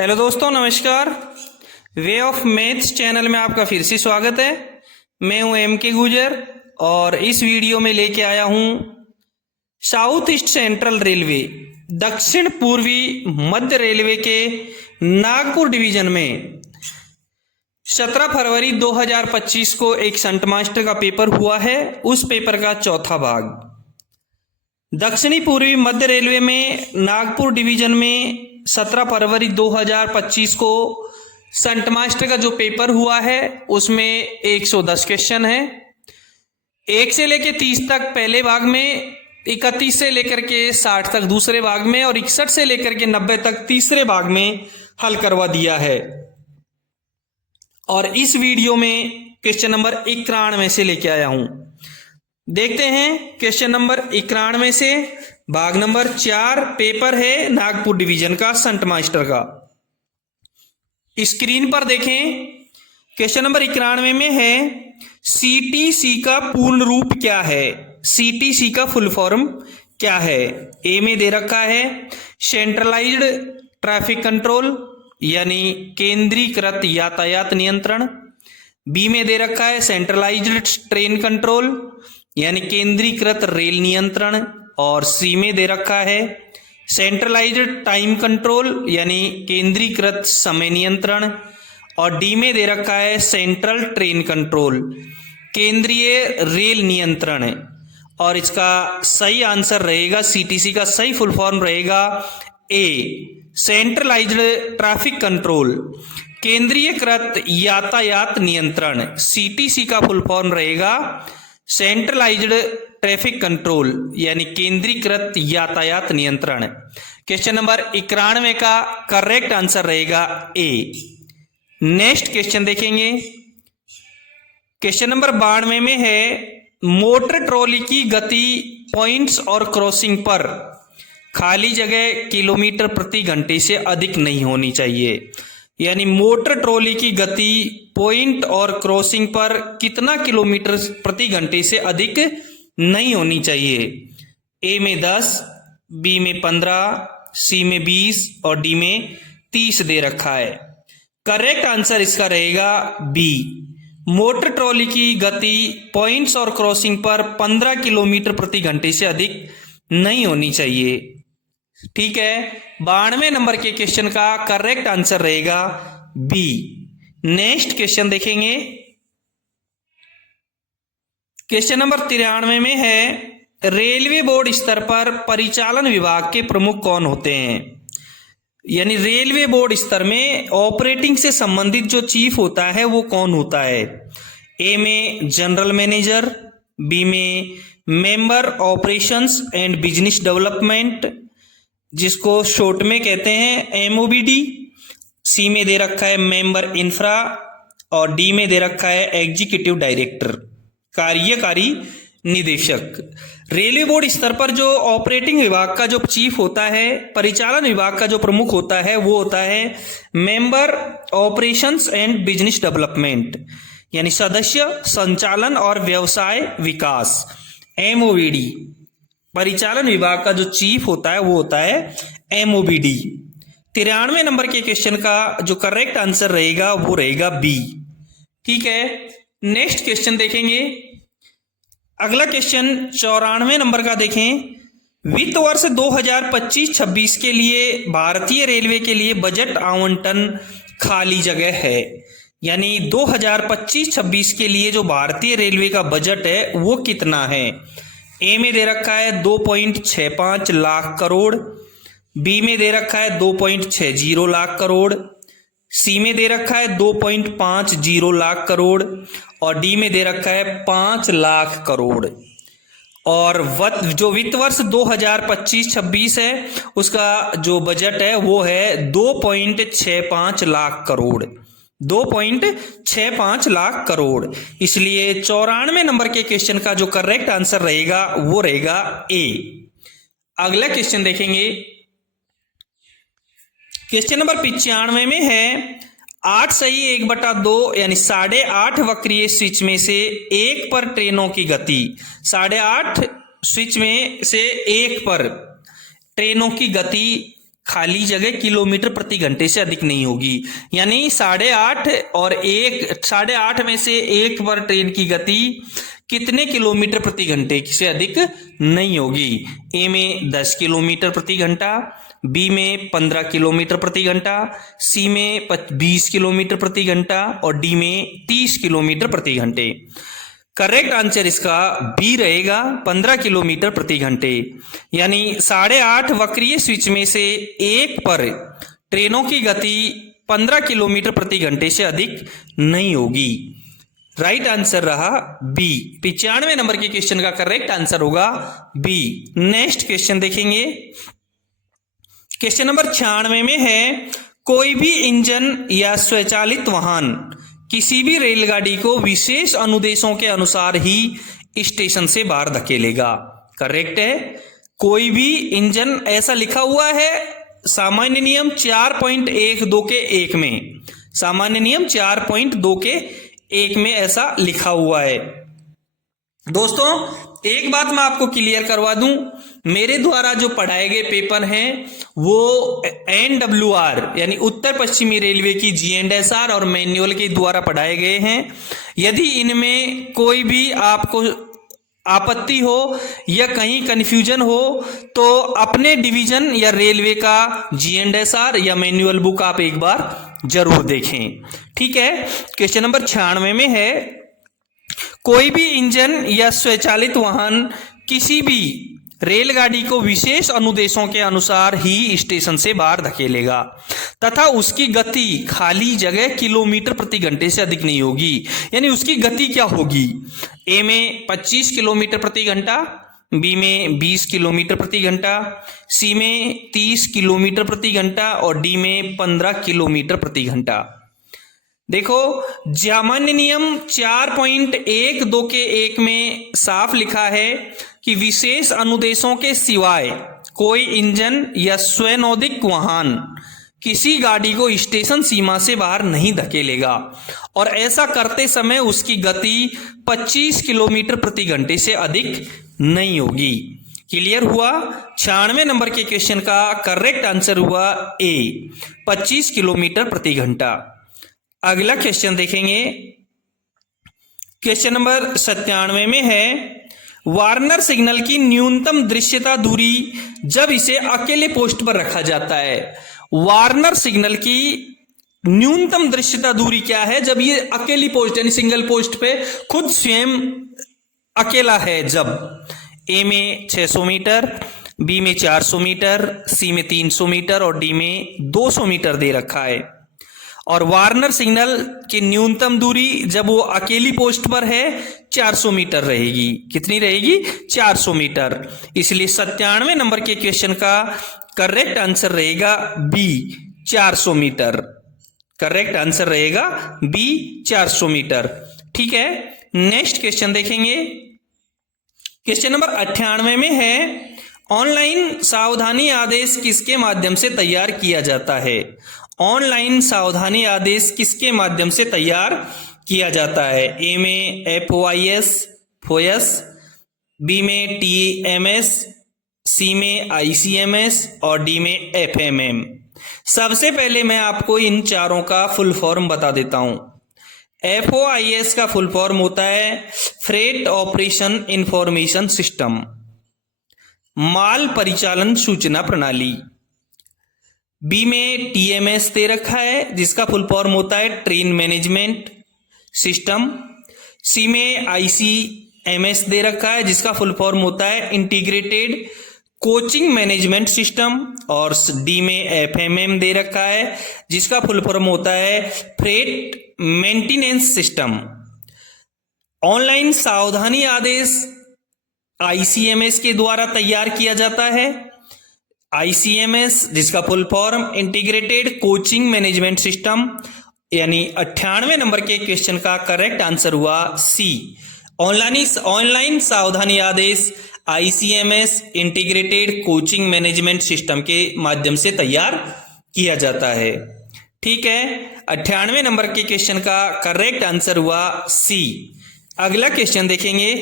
Hello दोस्तों, नमस्कार। Way of maths channel में आपका फिर से स्वागत है। मैं हूं एम के गुजर और इस वीडियो में लेके आया हूं साउथ ईस्ट सेंट्रल रेलवे दक्षिण पूर्वी मध्य रेलवे के नागपुर डिवीजन में 17 फरवरी 2025 को एक संट मास्टर का पेपर हुआ है। उस पेपर का चौथा भाग दक्षिणी पूर्वी मध्य रेलवे में नागपुर डिवीजन में 17 फरवरी 2025 को संट मास्टर का जो पेपर हुआ है उसमें 110 क्वेश्चन है। 1 से लेकर 30 तक पहले भाग में, 31 से लेकर के 60 तक दूसरे भाग में और 61 से लेकर के 90 तक तीसरे भाग में हल करवा दिया है। और इस वीडियो में क्वेश्चन नंबर 91 से लेके आया हूं। देखते हैं क्वेश्चन नंबर 91 से। भाग नंबर 4 पेपर है नागपुर डिवीजन का संट मास्टर का। स्क्रीन पर देखें, क्वेश्चन नंबर 91 में है सीटीसी का पूर्ण रूप क्या है। सीटीसी का फुल फॉर्म क्या है। ए में दे रखा है सेंट्रलाइज्ड ट्रैफिक कंट्रोल यानी केंद्रीकृत यातायात नियंत्रण। बी में दे रखा है सेंट्रलाइज्ड ट्रेन कंट्रोल यानी केंद्रीकृत रेल नियंत्रण। और सी में दे रखा है सेंट्रलाइज्ड टाइम कंट्रोल यानी केंद्रीकृत समय नियंत्रण। और डी में दे रखा है सेंट्रल ट्रेन कंट्रोल केंद्रीय रेल नियंत्रण। और इसका सही आंसर रहेगा, सीटीसी का सही फुल फॉर्म रहेगा ए सेंट्रलाइज्ड ट्रैफिक कंट्रोल केंद्रीयकृत यातायात नियंत्रण। सीटीसी का फुल फॉर्म रहेगा सेंट्रलाइज्ड ट्रैफिक कंट्रोल यानी केंद्रीकृत यातायात नियंत्रण। क्वेश्चन नंबर 91 का करेक्ट आंसर रहेगा ए। नेक्स्ट क्वेश्चन देखेंगे। क्वेश्चन नंबर 92 में है मोटर ट्रॉली की गति पॉइंट्स और क्रॉसिंग पर खाली जगह किलोमीटर प्रति घंटे से अधिक नहीं होनी चाहिए। यानी मोटर ट्रॉली की गति पॉइंट और क्रॉसिंग पर कितना किलोमीटर प्रति घंटे से अधिक नहीं होनी चाहिए। ए में 10, बी में 15, सी में 20 और डी में 30 दे रखा है। करेक्ट आंसर इसका रहेगा बी। मोटर ट्रॉली की गति पॉइंट्स और क्रॉसिंग पर 15 किलोमीटर प्रति घंटे से अधिक नहीं होनी चाहिए। ठीक है, 92 नंबर के क्वेश्चन का करेक्ट आंसर रहेगा बी। नेक्स्ट क्वेश्चन देखेंगे। क्वेश्चन नंबर 93 में है रेलवे बोर्ड स्तर पर परिचालन विभाग के प्रमुख कौन होते हैं। यानी रेलवे बोर्ड स्तर में ऑपरेटिंग से संबंधित जो चीफ होता है वो कौन होता है। ए में जनरल मैनेजर, बी में member operations and business development जिसको शॉर्ट में कहते हैं एमओबीडी। सी में दे रखा है मेंबर इंफ्रा और डी में दे रखा है एग्जीक्यूटिव डायरेक्टर कार्यकारी निदेशक। रेलवे बोर्ड स्तर पर जो ऑपरेटिंग विभाग का जो चीफ होता है, परिचालन विभाग का जो प्रमुख होता है वो होता है member operations and business development यानी सदस्य संचालन और व्यवसाय विकास एमओबीडी। परिचालन विभाग का जो चीफ होता है वो होता है एमओबीडी। 93 नंबर के क्वेश्चन का जो करेक्ट आंसर रहेगा वो रहेगा बी। ठीक है, नेक्स्ट क्वेश्चन देखेंगे। अगला क्वेश्चन 94 नंबर का देखें। वित्त वर्ष 2025-26 के लिए भारतीय रेलवे के लिए बजट आवंटन खाली जगह है। यानी 2025-26 के लिए जो भारतीय रेलवे का बजट है वो कितना है। ए में दे रखा है 2.65 लाख करोड़, बी में दे रखा है 2.60 लाख करोड़, सी में दे रखा है 2.50 लाख करोड़ और डी में दे रखा है 5 लाख करोड़। और जो वित्त वर्ष 2025-26 है उसका जो बजट है वो है 2.65 लाख करोड़, 2.65 लाख करोड़। इसलिए 94 नंबर के क्वेश्चन का जो करेक्ट आंसर रहेगा वो रहेगा ए। अगला क्वेश्चन देखेंगे। क्वेश्चन नंबर 95 में है 8 सही 1/2 यानी 8.5 वक्रीय स्विच में से एक पर ट्रेनों की गति, 8.5 स्विच में से एक पर ट्रेनों की गति खाली जगह किलोमीटर प्रति घंटे से अधिक नहीं होगी। यानी 8.5 और 8.5 में से 1 पर ट्रेन की गति कितने किलोमीटर प्रति घंटे से अधिक नहीं होगी। ए में 10 किलोमीटर प्रति घंटा, बी में 15 किलोमीटर प्रति घंटा, सी में 20 किलोमीटर प्रति घंटा और डी में 30 किलोमीटर प्रति घंटे। करेक्ट आंसर इसका बी रहेगा 15 किलोमीटर प्रति घंटे। यानी 8.5 वक्रीय स्विच में से 1 पर ट्रेनों की गति 15 किलोमीटर प्रति घंटे से अधिक नहीं होगी। राइट आंसर रहा बी। 95 नंबर के क्वेश्चन का करेक्ट आंसर होगा बी। नेक्स्ट क्वेश्चन देखेंगे। क्वेश्चन नंबर 96 में है, कोई भी इंजन या स्वचालित वाहन किसी भी रेलगाड़ी को विशेष अनुदेशों के अनुसार ही स्टेशन से बाहर धकेलेगा। करेक्ट है। कोई भी इंजन, ऐसा लिखा हुआ है सामान्य नियम 4.12 के 1 में, सामान्य नियम 4.2 के 1 में ऐसा लिखा हुआ है। दोस्तों एक बात मैं आपको क्लियर करवा दूं, मेरे द्वारा जो पढ़ाए गए पेपर हैं वो NWR यानी उत्तर पश्चिमी रेलवे की GNSR और मैनुअल के द्वारा पढ़ाए गए हैं। यदि इनमें कोई भी आपको आपत्ति हो या कहीं कंफ्यूजन हो तो अपने डिवीजन या रेलवे का GNSR या मैनुअल बुक आप एक बार जरूर देखें। ठीक है। क्वेश्चन नंबर 96 में है, कोई भी इंजन या स्वचालित वाहन किसी भी रेलगाड़ी को विशेष अनुदेशों के अनुसार ही स्टेशन से बाहर धकेलेगा तथा उसकी गति खाली जगह किलोमीटर प्रति घंटे से अधिक नहीं होगी। यानी उसकी गति क्या होगी। ए में 25 किलोमीटर प्रति घंटा, बी में 20 किलोमीटर प्रति घंटा, सी में 30 किलोमीटर प्रति घंटा और डी में 15 किलोमीटर प्रति घंटा। देखो सामान्य नियम 4.12 के 1 में साफ लिखा है कि विशेष अनुदेशों के सिवाय कोई इंजन या स्वनोदित वाहन किसी गाड़ी को स्टेशन सीमा से बाहर नहीं धकेलेगा और ऐसा करते समय उसकी गति 25 किलोमीटर प्रति घंटे से अधिक नहीं होगी। क्लियर हुआ। 96 नंबर के क्वेश्चन का करेक्ट आंसर हुआ ए, 25 किलोमीटर प्रति घंटा। अगला क्वेश्चन देखेंगे। क्वेश्चन नंबर 97 में है, वार्नर सिग्नल की न्यूनतम दृश्यता दूरी जब इसे अकेले पोस्ट पर रखा जाता है। वार्नर सिग्नल की न्यूनतम दृश्यता दूरी क्या है जब ये अकेली पोस्ट यानी सिंगल पोस्ट पे खुद स्वयं अकेला है। जब ए में 600 मीटर, बी में 400 मीटर, सी में 300 मीटर और डी में 200 मीटर दे रखा है। और वार्नर सिग्नल की न्यूनतम दूरी जब वो अकेली पोस्ट पर है 400 मीटर रहेगी। कितनी रहेगी? 400 मीटर। इसलिए 97 नंबर के क्वेश्चन का करेक्ट आंसर रहेगा बी, 400 मीटर। करेक्ट आंसर रहेगा बी, 400 मीटर। ठीक है। नेक्स्ट क्वेश्चन देखेंगे। क्वेश्चन नंबर 98 में है, ऑनलाइन सावधानी आदेश किसके माध्यम से तैयार किया जाता है। ऑनलाइन सावधानी आदेश किसके माध्यम से तैयार किया जाता है। ए में FOIS, बी में TMS, सी में ICMS और डी में FMM। सबसे पहले मैं आपको इन चारों का फुल फॉर्म बता देता हूं। FOIS का फुल फॉर्म होता है फ्रेट ऑपरेशन इंफॉर्मेशन सिस्टम, माल परिचालन सूचना प्रणाली। बी में TMS दे रखा है जिसका फुल फॉर्म होता है ट्रेन मैनेजमेंट सिस्टम। सी में ICMS दे रखा है जिसका फुल फॉर्म होता है इंटीग्रेटेड कोचिंग मैनेजमेंट सिस्टम। और डी में FMM दे रखा है जिसका फुल फॉर्म होता है फ्रेट मेंटेनेंस सिस्टम। ऑनलाइन सावधानी आदेश ICMS के द्वारा तैयार किया जाता है। ICMS जिसका full form integrated coaching management system, यानी 98 नंबर के क्वेश्चन का करेक्ट आंसर हुआ सी। ऑनलाइन सावधानी आदेश ICMS integrated coaching management system के माध्यम से तैयार किया जाता है। ठीक है। 98 नंबर के क्वेश्चन का करेक्ट आंसर हुआ सी। अगला क्वेश्चन देखेंगे।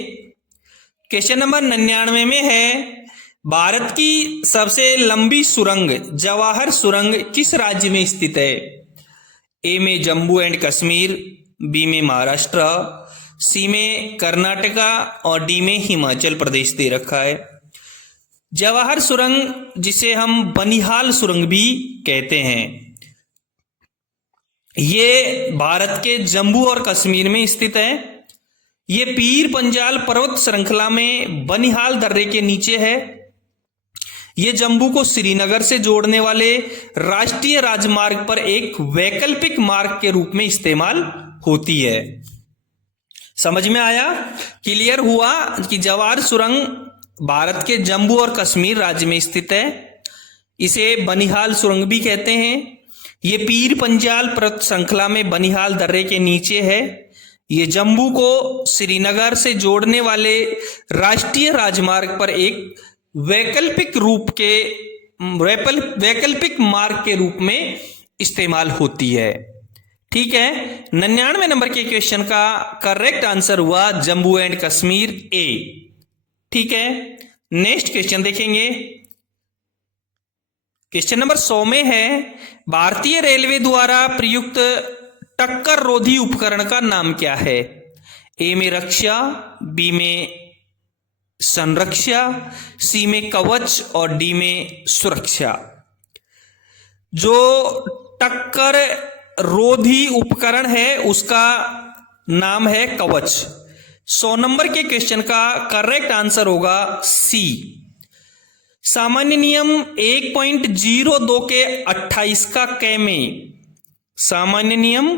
क्वेश्चन नंबर 99 में है, भारत की सबसे लंबी सुरंग जवाहर सुरंग किस राज्य में स्थित है? ए में जम्मू एंड कश्मीर, बी में महाराष्ट्र, सी में कर्नाटका और डी में हिमाचल प्रदेश दे रखा है। जवाहर सुरंग जिसे हम बनिहाल सुरंग भी कहते हैं, ये भारत के जम्मू और कश्मीर में स्थित है। ये पीर पंजाल पर्वत श्रृंखला में बनिहाल दर्रे के नीचे है। ये जम्मू को श्रीनगर से जोड़ने वाले राष्ट्रीय राजमार्ग पर एक वैकल्पिक मार्ग के रूप में इस्तेमाल होती है। समझ में आया? क्लियर हुआ कि जवाहर सुरंग भारत के जम्मू और कश्मीर राज्य में स्थित है। इसे बनिहाल सुरंग भी कहते हैं। ये पीर पंजाल पर्वत श्रृंखला में बनिहाल दर्रे के नीचे है। ये जम्मू को श्रीनगर से जोड़ने वाले राष्ट्रीय राजमार्ग पर एक वैकल्पिक मार्ग के रूप में इस्तेमाल होती है। ठीक है, 99 नंबर के क्वेश्चन का करेक्ट आंसर हुआ जम्मू एंड कश्मीर ए। ठीक है, नेक्स्ट क्वेश्चन देखेंगे। क्वेश्चन नंबर 100 में है, भारतीय रेलवे द्वारा प्रयुक्त टक्कर रोधी उपकरण का नाम क्या है? ए में रक्षा, बी में संरक्षा, सी में कवच और डी में सुरक्षा। जो टक्कर रोधी उपकरण है उसका नाम है कवच। 100 नंबर के क्वेश्चन का करेक्ट आंसर होगा सी। सामान्य नियम 1.02 के 28 का क में, सामान्य नियम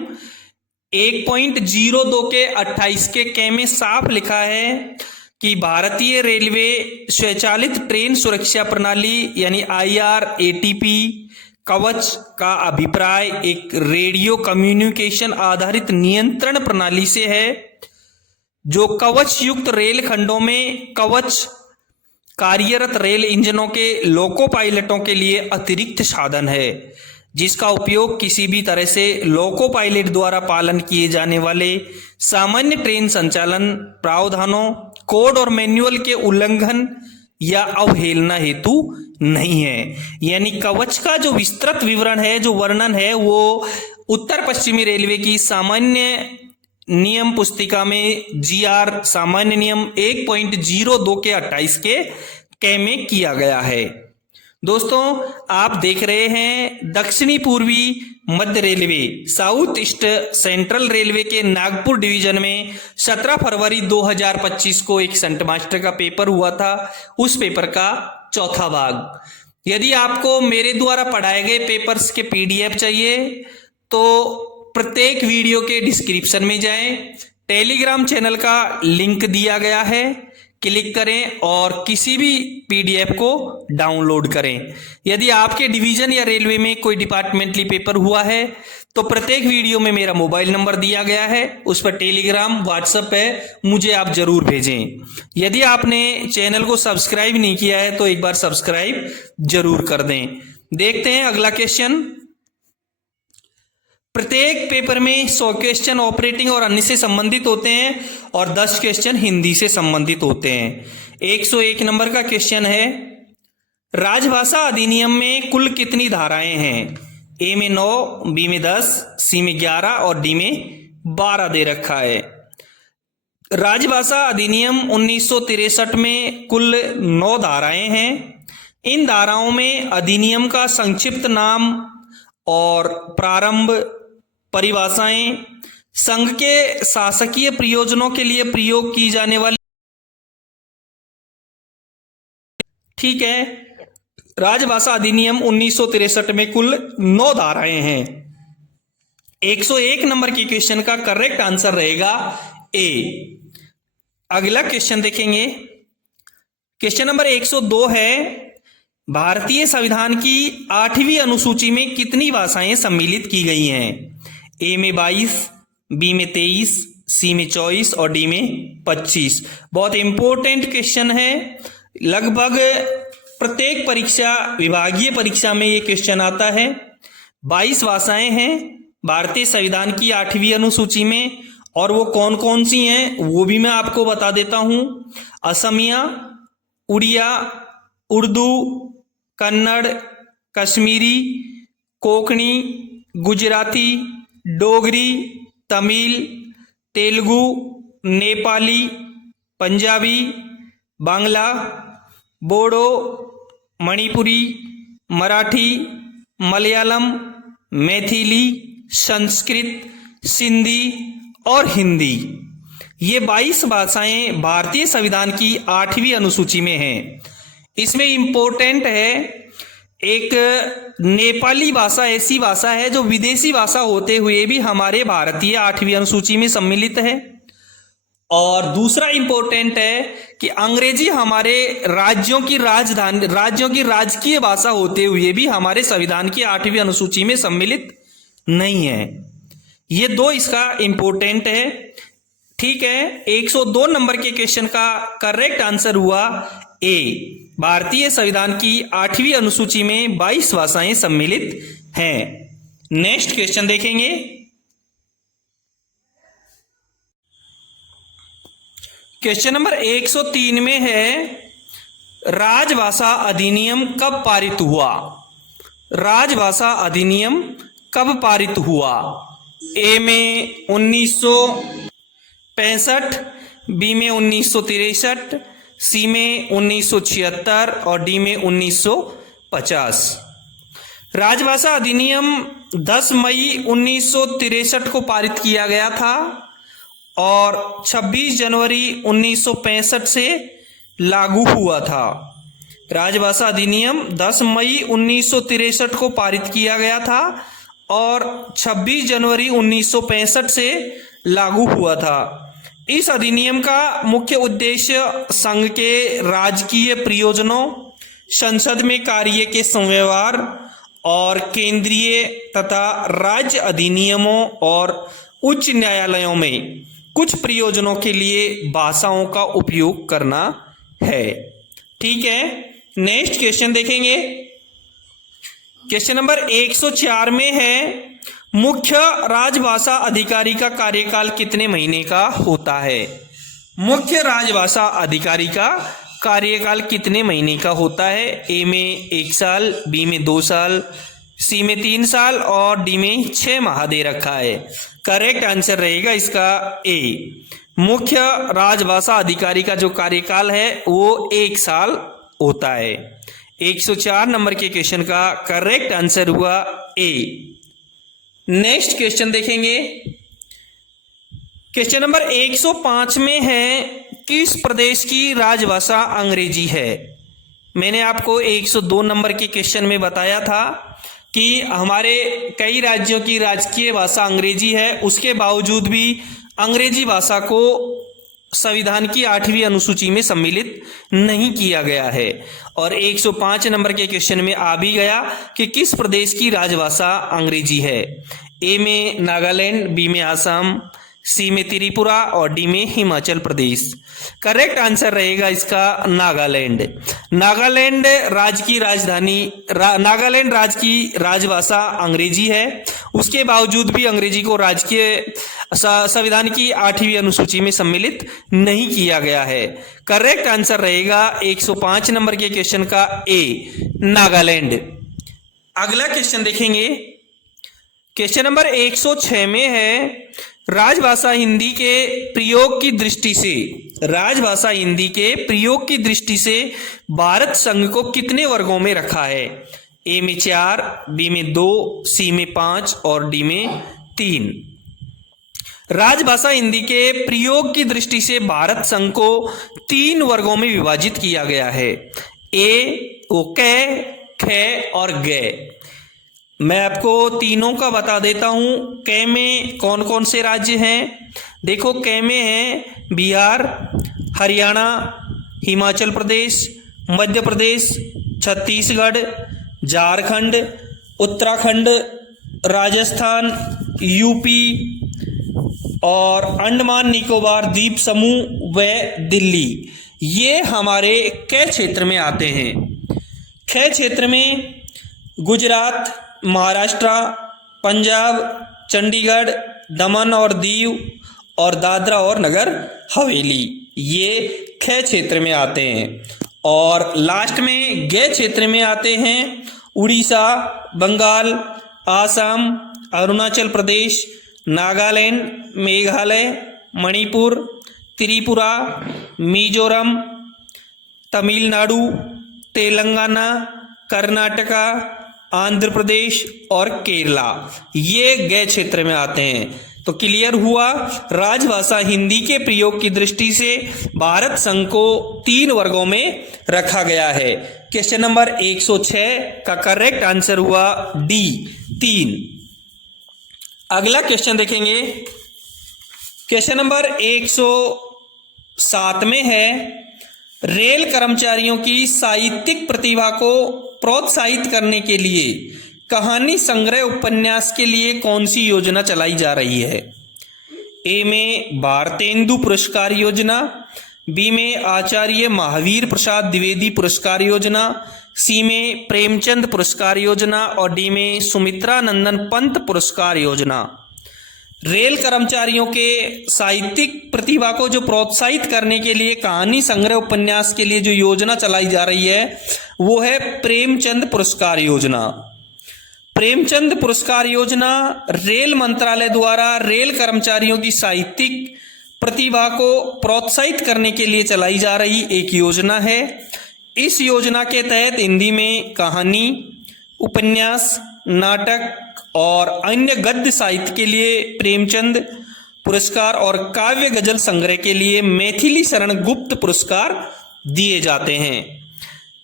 1.02 के 28 के क में साफ लिखा है कि भारतीय रेलवे स्वचालित ट्रेन सुरक्षा प्रणाली यानी IRATP कवच का अभिप्राय एक रेडियो कम्युनिकेशन आधारित नियंत्रण प्रणाली से है, जो कवच युक्त रेल खंडों में कवच कार्यरत रेल इंजनों के लोको पायलटों के लिए अतिरिक्त साधन है, जिसका उपयोग किसी भी तरह से लोको पायलट द्वारा पालन किए जाने वाले सामान्य ट्रेन संचालन प्रावधानों, कोड और मैनुअल के उल्लंघन या अवहेलना हेतु नहीं है। यानी कवच का जो विस्तृत विवरण है, जो वर्णन है, वो उत्तर पश्चिमी रेलवे की सामान्य नियम पुस्तिका में GR सामान्य नियम 1.02 के 28 के क में किया गया है। दोस्तों, आप देख रहे हैं दक्षिणी पूर्वी मध्य railway south east central railway के नागपुर डिवीजन में 17 फरवरी 2025 को एक संट मास्टर का पेपर हुआ था। उस पेपर का चौथा भाग। यदि आपको मेरे द्वारा पढ़ाए गए पेपर्स के PDF चाहिए तो प्रत्येक वीडियो के डिस्क्रिप्शन में जाएं, टेलीग्राम चैनल का लिंक दिया गया है, क्लिक करें और किसी भी PDF को डाउनलोड करें। यदि आपके डिवीजन या रेलवे में कोई डिपार्टमेंटली पेपर हुआ है तो प्रत्येक वीडियो में मेरा मोबाइल नंबर दिया गया है, उस पर टेलीग्राम व्हाट्सएप है, मुझे आप जरूर भेजें। यदि आपने चैनल को सब्सक्राइब नहीं किया है तो एक बार सब्सक्राइब जरूर कर दें। देखते हैं अगला क्वेश्चन। प्रत्येक पेपर में 100 क्वेश्चन ऑपरेटिंग और अन्य से संबंधित होते हैं और 10 क्वेश्चन हिंदी से संबंधित होते हैं। 101 नंबर का क्वेश्चन है, राजभाषा अधिनियम में कुल कितनी धाराएं हैं? ए में 9, बी में 10, सी में 11 और डी में 12 दे रखा है। राजभाषा अधिनियम 1963 में कुल 9 धाराएं हैं। इन धाराओं में अधिनियम का संक्षिप्त नाम और प्रारंभ, परिभाषाएं, संघ के शासकीय प्रयोजनों के लिए प्रयोग की जाने वाली, ठीक है। राजभाषा अधिनियम 1963 में कुल 9 धाराएं हैं। 101 नंबर की क्वेश्चन का करेक्ट आंसर रहेगा ए। अगला क्वेश्चन देखेंगे। क्वेश्चन नंबर 102 है, भारतीय संविधान की 8वीं अनुसूची में कितनी भाषाएं सम्मिलित की गई हैं? ए में 22, बी में 23, सी में 24 और डी में 25। बहुत इंपॉर्टेंट क्वेश्चन है। लगभग प्रत्येक परीक्षा, विभागीय परीक्षा में ये क्वेश्चन आता है। 22 भाषाएं हैं भारतीय संविधान की 8वीं अनुसूची में, और वो कौन कौन सी हैं वो भी मैं आपको बता देता हूं। असमिया, उड़िया, उर्दू, कन्नड़, कश्मीरी, कोंकणी, गुजराती, डोगरी, तमिल, तेलुगु, नेपाली, पंजाबी, बांग्ला, बोडो, मणिपुरी, मराठी, मलयालम, मैथिली, संस्कृत, सिंधी और हिंदी। ये 22 भाषाएं भारतीय संविधान की 8वीं अनुसूची में हैं। इसमें इम्पोर्टेंट है, एक नेपाली भाषा ऐसी भाषा है जो विदेशी भाषा होते हुए भी हमारे भारतीय 8वीं अनुसूची में सम्मिलित है। और दूसरा इम्पोर्टेंट है कि अंग्रेजी हमारे राज्यों की राजकीय भाषा होते हुए भी हमारे संविधान की 8वीं अनुसूची में सम्मिलित नहीं है। ये दो इसका इम्पोर्टेंट है। ठीक है, 102 नंबर के क्वेश्चन का करेक्ट आंसर हुआ ए। भारतीय संविधान की 8वीं अनुसूची में 22 भाषाएं सम्मिलित हैं। नेक्स्ट क्वेश्चन देखेंगे। क्वेश्चन नंबर 103 में है, राजभाषा अधिनियम कब पारित हुआ? राजभाषा अधिनियम कब पारित हुआ? ए में 1965, बी में 1963, सी में 1976 और डी में 1950। राजभाषा अधिनियम 10 मई 1963 को पारित किया गया था और 26 जनवरी 1965 से लागू हुआ था। राजभाषा अधिनियम 10 मई 1963 को पारित किया गया था और 26 जनवरी 1965 से लागू हुआ था। इस अधिनियम का मुख्य उद्देश्य संघ के राजकीय प्रयोजनों, संसद में कार्य के संव्यवहार और केंद्रीय तथा राज्य अधिनियमों और उच्च न्यायालयों में कुछ प्रयोजनों के लिए भाषाओं का उपयोग करना है। ठीक है, नेक्स्ट क्वेश्चन देखेंगे। क्वेश्चन नंबर 104 में है, मुख्य राजभाषा अधिकारी का कार्यकाल कितने महीने का होता है? मुख्य राजभाषा अधिकारी का कार्यकाल कितने महीने का होता है? ए में 1 साल, बी में 2 साल, सी में 3 साल और डी में 6 माह दे रखा है। करेक्ट आंसर रहेगा इसका ए। मुख्य राजभाषा अधिकारी का जो कार्यकाल है वो 1 साल होता है। 104 नंबर के क्वेश्चन का करेक्ट आंसर हुआ ए। नेक्स्ट क्वेश्चन देखेंगे। क्वेश्चन नंबर 105 में है, किस प्रदेश की राजभाषा अंग्रेजी है? मैंने आपको 102 नंबर के क्वेश्चन में बताया था कि हमारे कई राज्यों की राजकीय भाषा अंग्रेजी है, उसके बावजूद भी अंग्रेजी भाषा को संविधान की 8वीं अनुसूची में सम्मिलित नहीं किया गया है। और 105 नंबर के क्वेश्चन में आ भी गया कि किस प्रदेश की राजभाषा अंग्रेजी है। ए में नागालैंड, बी में आसाम, सी में त्रिपुरा और डी में हिमाचल प्रदेश। करेक्ट आंसर रहेगा इसका नागालैंड। नागालैंड राज्य की राजभाषा अंग्रेजी है, उसके बावजूद भी अंग्रेजी को राजकीय संविधान की 8वीं अनुसूची में सम्मिलित नहीं किया गया है। करेक्ट आंसर रहेगा 105 नंबर के क्वेश्चन का ए, नागालैंड। अगला क्वेश्चन देखेंगे। क्वेश्चन नंबर 106 में है, राजभाषा हिंदी के प्रयोग की दृष्टि से भारत संघ को कितने वर्गों में रखा है? ए में 4, बी में 2, सी में 5 और डी में 3। राजभाषा हिंदी के प्रयोग की दृष्टि से भारत संघ को 3 वर्गों में विभाजित किया गया है। ए वो कै, खे और गे। मैं आपको तीनों का बता देता हूं। कै में कौन कौन से राज्य हैं? देखो, कै में है बिहार, हरियाणा, हिमाचल प्रदेश, मध्य प्रदेश, छत्तीसगढ़, झारखंड, उत्तराखंड, राजस्थान, यूपी और अंडमान निकोबार द्वीप समूह व दिल्ली। ये हमारे कै क्षेत्र में आते हैं। कै क्षेत्र में गुजरात, महाराष्ट्र, पंजाब, चंडीगढ़, दमन और दीव और दादरा और नगर हवेली, ये कै क्षेत्र में आते हैं। और लास्ट में गए क्षेत्र में आते हैं उड़ीसा, बंगाल, आसाम, अरुणाचल प्रदेश, नागालैंड, मेघालय, मणिपुर, त्रिपुरा, मिजोरम, तमिलनाडु, तेलंगाना, कर्नाटका, आंध्र प्रदेश और केरला, ये गए क्षेत्र में आते हैं। तो क्लियर हुआ, राजभाषा हिंदी के प्रयोग की दृष्टि से भारत संघ को 3 वर्गों में रखा गया है। क्वेश्चन नंबर 106 का करेक्ट आंसर हुआ डी 3। अगला क्वेश्चन देखेंगे। क्वेश्चन नंबर 107 में है, रेल कर्मचारियों की साहित्यिक प्रतिभा को प्रोत्साहित करने के लिए कहानी संग्रह उपन्यास के लिए कौन सी योजना चलाई जा रही है? ए में भारतेंदु पुरस्कार योजना, बी में आचार्य महावीर प्रसाद द्विवेदी पुरस्कार योजना, सी में प्रेमचंद पुरस्कार योजना और डी में सुमित्रा नंदन पंत पुरस्कार योजना। रेल कर्मचारियों के साहित्यिक प्रतिभा को जो प्रोत्साहित करने के लिए कहानी संग्रह उपन्यास के लिए जो योजना चलाई जा रही है वो है प्रेमचंद पुरस्कार योजना। प्रेमचंद पुरस्कार योजना रेल मंत्रालय द्वारा रेल कर्मचारियों की साहित्यिक प्रतिभा को प्रोत्साहित करने के लिए चलाई जा रही एक योजना है। इस योजना के तहत हिंदी में कहानी, उपन्यास, नाटक और अन्य गद्य साहित्य के लिए प्रेमचंद पुरस्कार और काव्य गजल संग्रह के लिए मैथिली शरण गुप्त पुरस्कार दिए जाते हैं।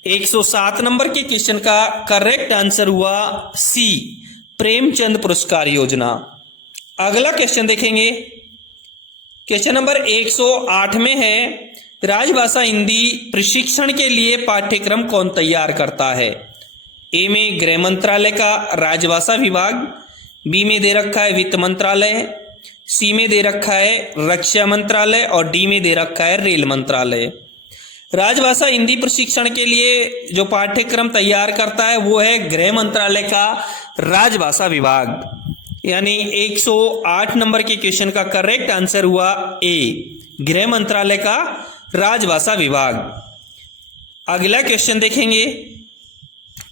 107 नंबर के क्वेश्चन का करेक्ट आंसर हुआ सी, प्रेमचंद पुरस्कार योजना। अगला क्वेश्चन देखेंगे। क्वेश्चन नंबर 108 में है, राजभाषा हिंदी प्रशिक्षण के लिए पाठ्यक्रम कौन तैयार करता है? ए में गृह मंत्रालय का राजभाषा विभाग, बी में दे रखा है वित्त मंत्रालय, सी में दे रखा है रक्षा मंत्रालय और डी में दे रखा है रेल मंत्रालय। राजभाषा हिंदी प्रशिक्षण के लिए जो पाठ्यक्रम तैयार करता है वो है गृह मंत्रालय का राजभाषा विभाग। यानी 108 नंबर के क्वेश्चन का करेक्ट आंसर हुआ ए, गृह मंत्रालय का राजभाषा विभाग। अगला क्वेश्चन देखेंगे।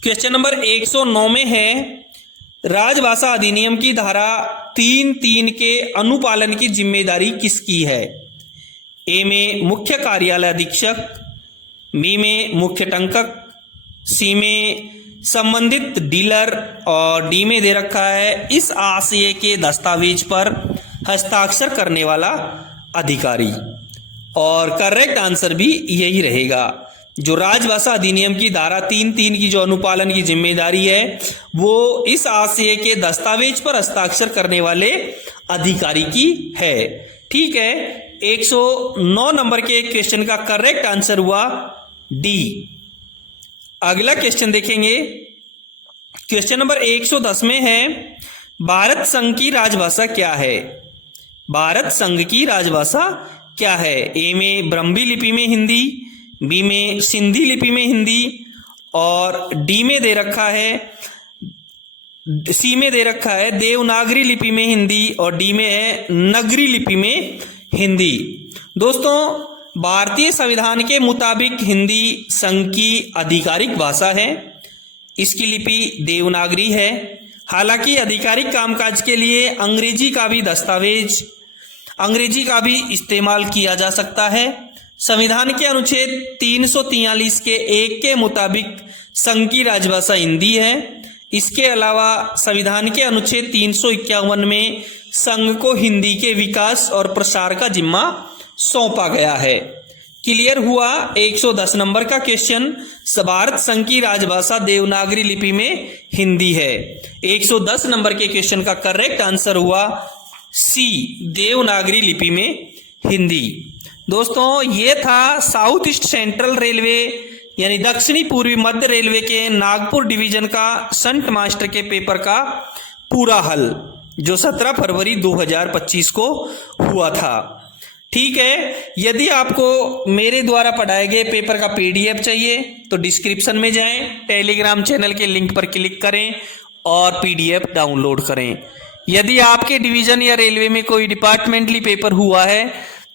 क्वेश्चन नंबर 109 में है, राजभाषा अधिनियम की धारा 3(3) के अनुपालन की जिम्मेदारी किसकी है? ए में मुख्य कार्यालय अधीक्षक, बी में मुख्य टंकक, सी में संबंधित डीलर और डी में दे रखा है इस आशय के दस्तावेज पर हस्ताक्षर करने वाला अधिकारी। और करेक्ट आंसर भी यही रहेगा। जो राजभाषा अधिनियम की धारा 3(3) की जो अनुपालन की जिम्मेदारी है वो इस आशय के दस्तावेज पर हस्ताक्षर करने वाले अधिकारी की है। ठीक है, 109 नंबर के क्वेश्चन का करेक्ट आंसर हुआ डी। अगला क्वेश्चन देखेंगे। क्वेश्चन नंबर 110 में है, भारत संघ की राजभाषा क्या है? भारत संघ की राजभाषा क्या है? ए में ब्रह्मी लिपि में हिंदी, बी में सिंधी लिपि में हिंदी और डी में दे रखा है, सी में दे रखा है देवनागरी लिपि में हिंदी और डी में है नगरी लिपि में हिंदी। दोस्तों, भारतीय संविधान के मुताबिक हिंदी संघ की आधिकारिक भाषा है। इसकी लिपि देवनागरी है। हालांकि आधिकारिक कामकाज के लिए अंग्रेजी का भी इस्तेमाल किया जा सकता है। संविधान के अनुच्छेद 343 के 1 के मुताबिक संघ की राजभाषा हिंदी है। इसके अलावा संविधान के अनुच्छेद 351 में संघ को हिंदी के विकास और प्रसार का जिम्मा सौंपा गया है। क्लियर हुआ 110 नंबर का क्वेश्चन। भारत संघ की राजभाषा देवनागरी लिपि में हिंदी है। 110 नंबर के क्वेश्चन का करेक्ट आंसर हुआ सी, देवनागरी लिपि में हिंदी। दोस्तों, ये था साउथ ईस्ट सेंट्रल रेलवे यानी दक्षिणी पूर्वी मध्य रेलवे के नागपुर डिवीजन का संट मास्टर के पेपर का पूरा हल जो 17 फरवरी 2025 को हुआ था। ठीक है, यदि आपको मेरे द्वारा पढ़ाए गए पेपर का PDF चाहिए तो डिस्क्रिप्शन में जाएं, टेलीग्राम चैनल के लिंक पर क्लिक करें और PDF डाउनलोड करें। यदि आपके डिवीजन या रेलवे में कोई डिपार्टमेंटली पेपर हुआ है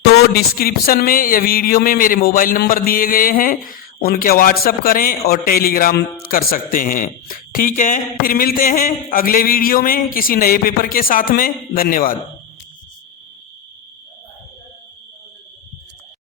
तो डिस्क्रिप्शन में या वीडियो में मेरे मोबाइल नंबर दिए गए हैं, उनके व्हाट्सअप करें और टेलीग्राम कर सकते हैं। ठीक है, फिर मिलते हैं अगले वीडियो में किसी नए पेपर के साथ में। धन्यवाद।